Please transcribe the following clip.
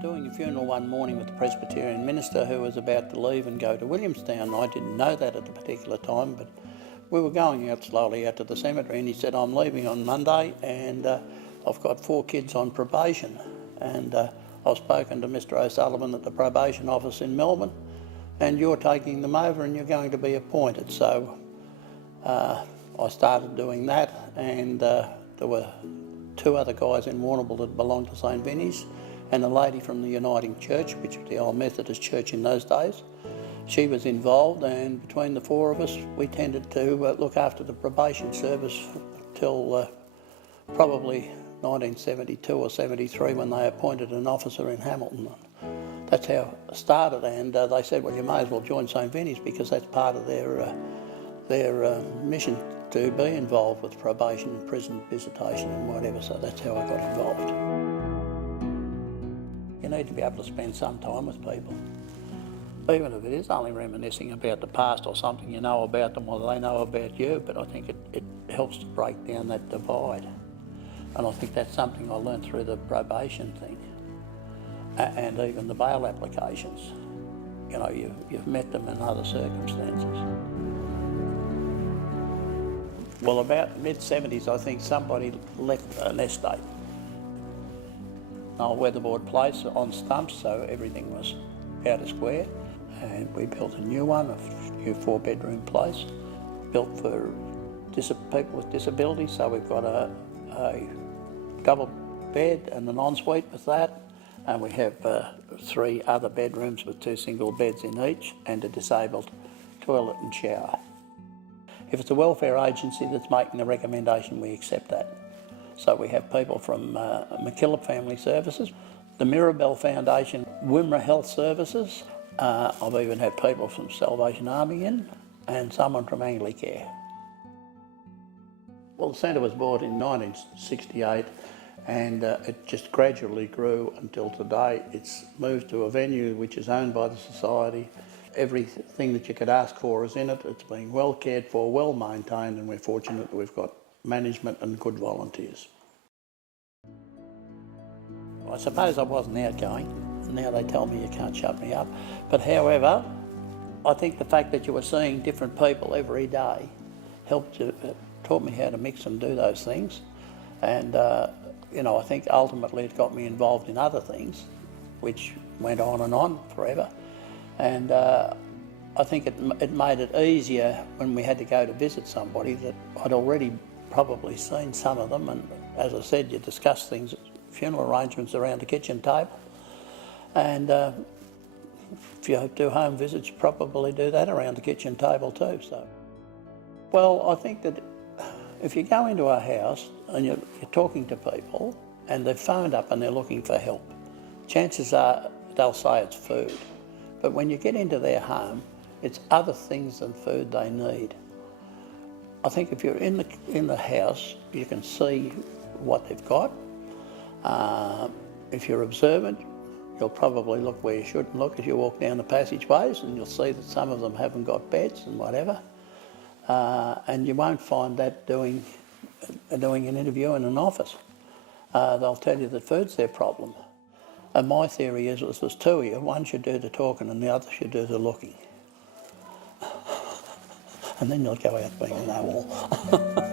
doing a funeral one morning with the Presbyterian minister who was about to leave and go to Williamstown. I didn't know that at the particular time, but we were going out slowly out to the cemetery, and he said, I'm leaving on Monday and I've got 4 kids on probation. And I've spoken to Mr O'Sullivan at the probation office in Melbourne, and you're taking them over and you're going to be appointed. So I started doing that, and there were 2 other guys in Warrnambool that belonged to St Vinny's, and a lady from the Uniting Church, which was the old Methodist church in those days. She was involved, and between the 4 of us, we tended to look after the probation service till probably 1972 or 73, when they appointed an officer in Hamilton. That's how it started, and they said, well, you may as well join St Vinny's because that's part of their mission to be involved with probation and prison visitation and whatever, so that's how I got involved. You need to be able to spend some time with people, even if it is only reminiscing about the past or something you know about them or they know about you, but I think it helps to break down that divide. And I think that's something I learned through the probation thing and even the bail applications. You know, you've met them in other circumstances. Well, about mid-70s, I think somebody left an estate. Old weatherboard place on stumps, so everything was out of square. And we built a new one, a new 4-bedroom place, built for people with disabilities. So we've got a double bed and an ensuite with that. And we have 3 other bedrooms with 2 single beds in each and a disabled toilet and shower. If it's a welfare agency that's making the recommendation, we accept that. So we have people from McKillop Family Services, the Mirabelle Foundation, Wimmera Health Services. I've even had people from Salvation Army in, and someone from Anglicare. Well, the centre was bought in 1968, and it just gradually grew until today. It's moved to a venue which is owned by the Society. Everything that you could ask for is in it. It's being well cared for, well maintained, and we're fortunate that we've got management and good volunteers. I suppose I wasn't outgoing. Now they tell me you can't shut me up. But however, I think the fact that you were seeing different people every day taught me how to mix and do those things. And you know, I think ultimately it got me involved in other things, which went on forever. And I think it made it easier when we had to go to visit somebody that I'd already probably seen some of them, and as I said, you discuss things, funeral arrangements around the kitchen table, and if you do home visits, you probably do that around the kitchen table too. So, well, I think that if you go into a house and you're talking to people and they've phoned up and they're looking for help, chances are they'll say it's food, but when you get into their home, it's other things than food they need. I think if you're in the house, you can see what they've got. If you're observant, you'll probably look where you shouldn't look as you walk down the passageways, and you'll see that some of them haven't got beds and whatever. And you won't find that doing an interview in an office. They'll tell you that food's their problem. And my theory is there's 2 of you. One should do the talking and the other should do the looking. And then you'll go out being a know-all.